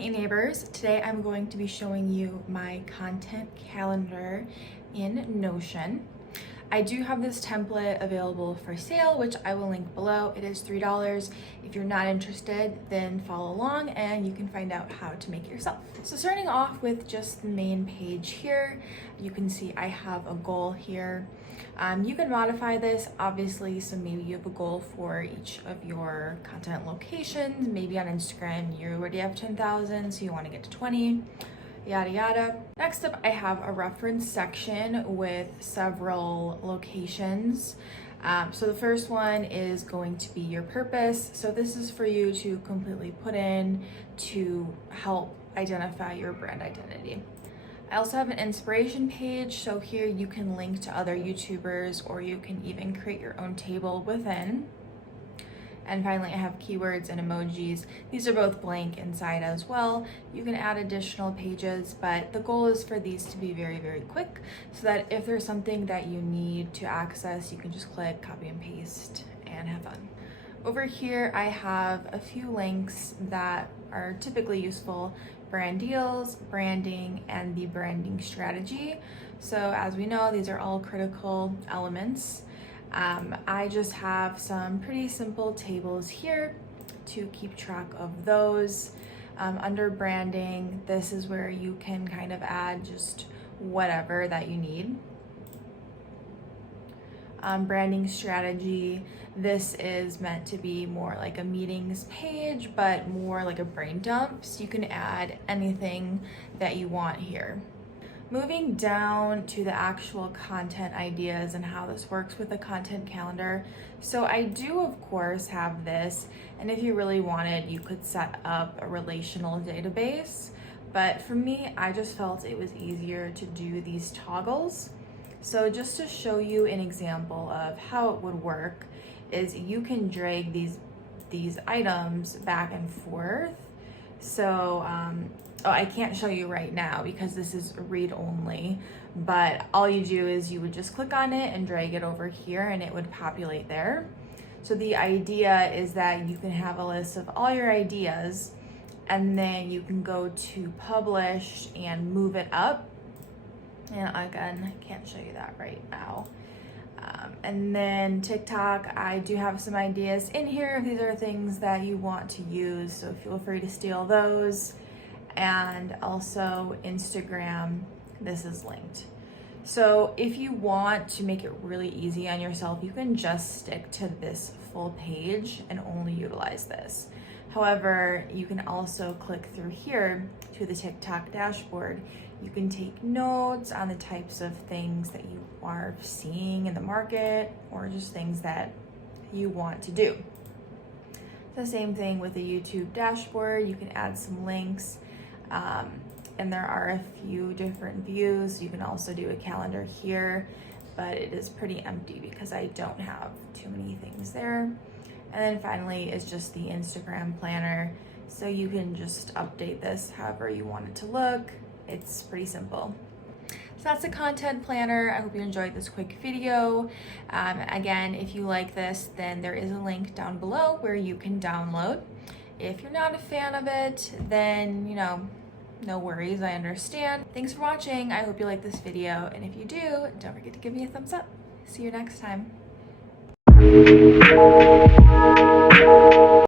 Hey neighbors, today I'm going to be showing you my content calendar in Notion. I do have this template available for sale, which I will link below. It is $3. If you're not interested, then follow along and you can find out how to make it yourself. So starting off with just the main page here, you can see I have a goal here. You can modify this obviously, so maybe you have a goal for each of your content locations. Maybe on Instagram you already have 10,000, so you want to get to 20, yada yada. Next up, I have a reference section with several locations. So the first one is going to be your purpose. So this is for you to completely put in to help identify your brand identity. I also have an inspiration page, so here you can link to other YouTubers, or you can even create your own table within. And finally, I have keywords and emojis. These are both blank inside as well. You can add additional pages, but the goal is for these to be very, very quick, so that if there's something that you need to access, you can just click, copy and paste, and have fun. Over here, I have a few links that are typically useful: brand deals, branding, and the branding strategy. So as we know, these are all critical elements. I just have some pretty simple tables here to keep track of those. Under branding, this is where you can kind of add just whatever that you need. Branding strategy, this is meant to be more like a meetings page, but more like a brain dump, so you can add anything that you want here. Moving down to the actual content ideas and how this works with the content calendar. So I do, of course, have this, and if you really wanted, you could set up a relational database. But for me, I just felt it was easier to do these toggles. So just to show you an example of how it would work is you can drag these items back and forth. So, I can't show you right now because this is read only, but all you do is you would just click on it and drag it over here and it would populate there. So the idea is that you can have a list of all your ideas, and then you can go to publish and move it up. And again, I can't show you that right now. And then TikTok, I do have some ideas in here if these are things that you want to use, so feel free to steal those. And also Instagram, this is linked. So if you want to make it really easy on yourself, you can just stick to this full page and only utilize this. However, you can also click through here to the TikTok dashboard. You can take notes on the types of things that you are seeing in the market, or just things that you want to do. The same thing with the YouTube dashboard. You can add some links, and there are a few different views. You can also do a calendar here, but it is pretty empty because I don't have too many things there. And then finally is just the Instagram planner. So you can just update this however you want it to look. It's pretty simple. So that's the content planner. I hope you enjoyed this quick video. Again, if you like this, then there is a link down below where you can download. If you're not a fan of it, then, no worries, I understand. Thanks for watching. I hope you like this video. And if you do, don't forget to give me a thumbs up. See you next time.